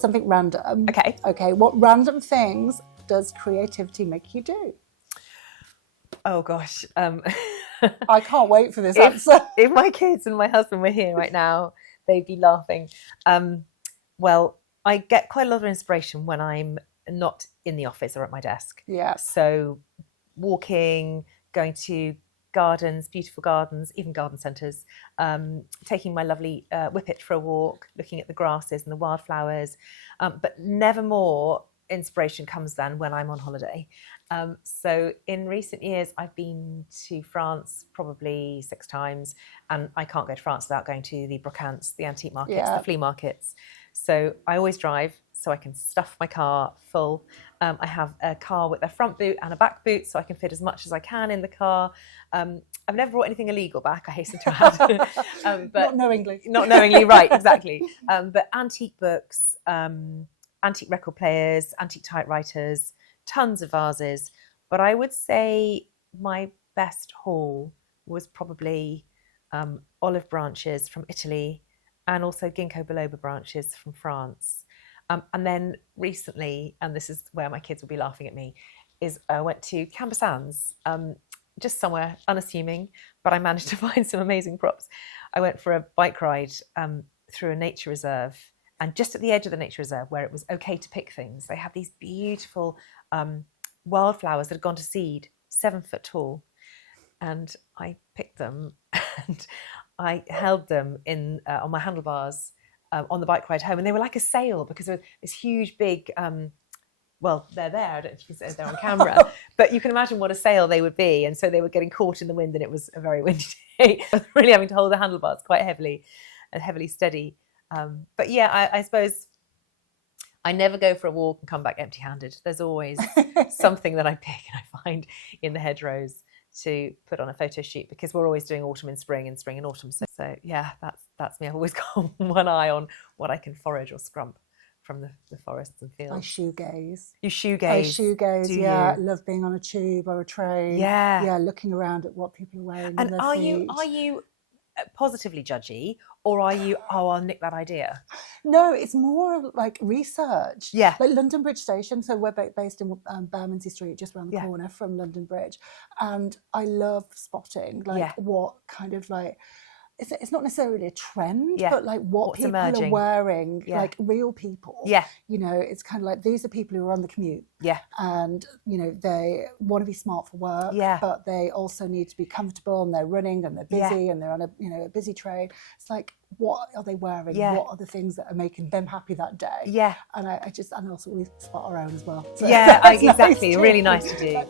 something random. Okay. Okay, what random things does creativity make you do? Oh gosh. I can't wait for this answer. If my kids and my husband were here right now, they'd be laughing. Well, I get quite a lot of inspiration when I'm not in the office or at my desk. Yeah. So walking, going to gardens, beautiful gardens, even garden centres, taking my lovely whippet for a walk, looking at the grasses and the wildflowers. But never more inspiration comes than when I'm on holiday. So in recent years, I've been to France probably 6 times, and I can't go to France without going to the brocants, the antique markets, the flea markets. So I always drive so I can stuff my car full. I have a car with a front boot and a back boot, so I can fit as much as I can in the car. I've never brought anything illegal back, I hasten to add. But not knowingly. Not knowingly, right, exactly. But antique books, antique record players, antique typewriters, tons of vases. But I would say my best haul was probably olive branches from Italy and also ginkgo biloba branches from France. And then recently, and this is where my kids will be laughing at me, is I went to Cambersands, just somewhere unassuming, but I managed to find some amazing props. I went for a bike ride through a nature reserve, and just at the edge of the nature reserve where it was okay to pick things, they had these beautiful wildflowers that had gone to seed, 7 foot tall. And I picked them and I held them in on my handlebars on the bike ride home, and they were like a sail because there was this huge big well, they're there, I don't know if you can say they're on camera, but you can imagine what a sail they would be. And so they were getting caught in the wind, and it was a very windy day. I was really having to hold the handlebars quite heavily and heavily steady. But yeah, I suppose I never go for a walk and come back empty-handed. There's always something that I pick and I find in the hedgerows to put on a photo shoot, because we're always doing autumn and spring and autumn. So yeah, that's me. I've always got one eye on what I can forage or scrump from the forests and fields. I shoegaze. You shoegaze? I shoegaze, yeah. I love being on a tube or a train. Yeah. Yeah, looking around at what people are wearing. And on their feet. Are you positively judgy, or are you, oh, I'll nick that idea? No, it's more like research. Yeah. Like London Bridge Station. So we're based in Bermondsey Street, just around the corner from London Bridge. And I love spotting what kind of like, it's not necessarily a trend, but like what's people emerging. Are wearing, like real people. Yeah. You know, it's kind of like, these are people who are on the commute. Yeah. And, you know, they want to be smart for work, but they also need to be comfortable, and they're running and they're busy and they're on a busy train. It's like, what are they wearing? Yeah. What are the things that are making them happy that day? Yeah. And and also we spot our own as well. So yeah, exactly. Nice really nice to do.